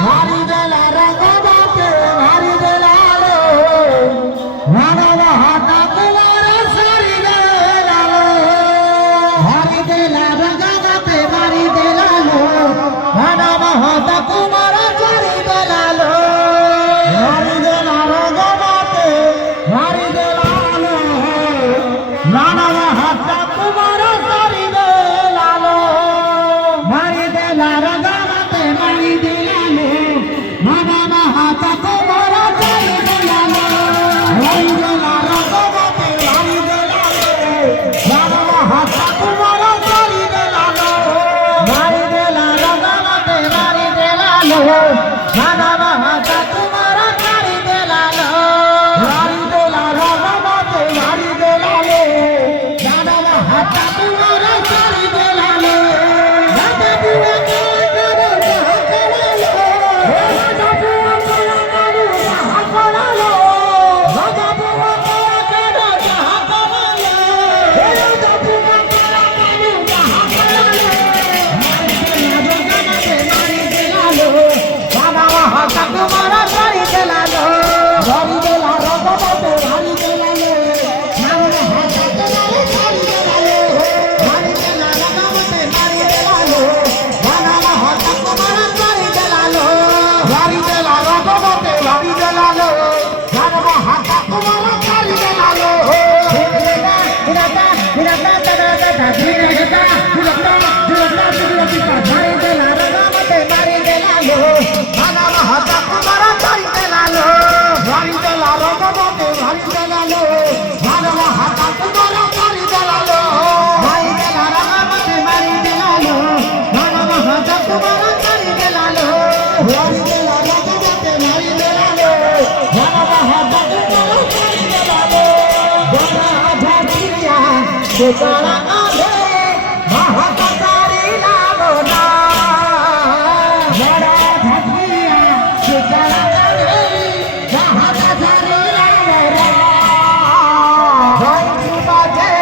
ভারি দেলা রগবাতে ভারি দেলা লো মানব হাতা কুমার সারি দেলা লো ভারি দেলা রগবাতে ভারি দেলা লো মানব হাতা কুমার সারি দেলা লো ভারি দেলা রগবাতে ভারি দেলা লো মানব হাতা কুমার সারি দেলা লো ভারি দেলা রগবাতে ভারি দেলা মানব হাতা কুমার সারি দেলা লো ভারি দেলা রগবাতে ভারি দেলা লো মানব হাতা কুমার সারি দেলা লো ভারি দেলা রগবাতে ভারি দেলা লো মানব হাতা কুমার সারি দেলা লো ভারি দেলা রগবাতে ভারি দেলা লো মানব হাতা কুমার সারি দেলা লো রাজা বুয়া করো যাহা করালো রাজা বুয়া করো যাহা করালো রাজা বুয়া করো যাহা করালো রাজা বুয়া করো যাহা করালো মারি দেলালো মানব হাতা কুমার সারি দেলালো ভারি দেলা রগবাতে ভারি দেলালো মানব হাতা কুমার সারি দেলালো ভারি দেলা রগবাতে ভারি দেলালো মানব হাতা কুমার সারি দেলালো ভারি দেলা রগবাতে ভারি দেলালো মানব হাতা কুমার সারি দেলালো হিরাটা হিরাটা দাদা হিরাটা ভারি দেলা রগবাতে ভারি দেলালো মানব হাতা কুমার সারি দেলালো ভারি দেলা রগবাতে ভারি দেলালো মানব হাতা কুমার সারি দেলালো ভারি দেলা রগবাতে ভারি দেলালো মানব হাতা কুমার সারি দেলালো ভারি দেলা রগবাতে ভারি দেলালো মানব হাতা কুমার সারি দেলালো বড়া ভাটিয়া বেচারা আলে মহাতা সারি লালো না বড়া ভাটিয়া বেচারা আলে মহাতা সারি লালো না ভাই বাজে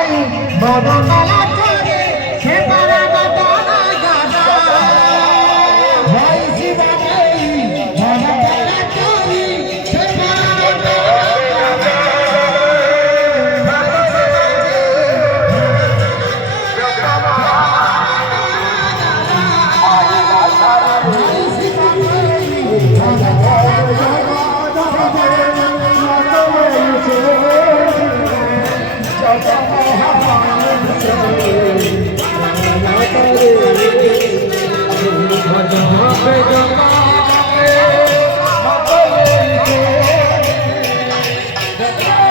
বড় মেলা চলে সে পারা গাটা না গাটা ভাই বাজে বড় মেলা চলে সে পারা গাটা Jai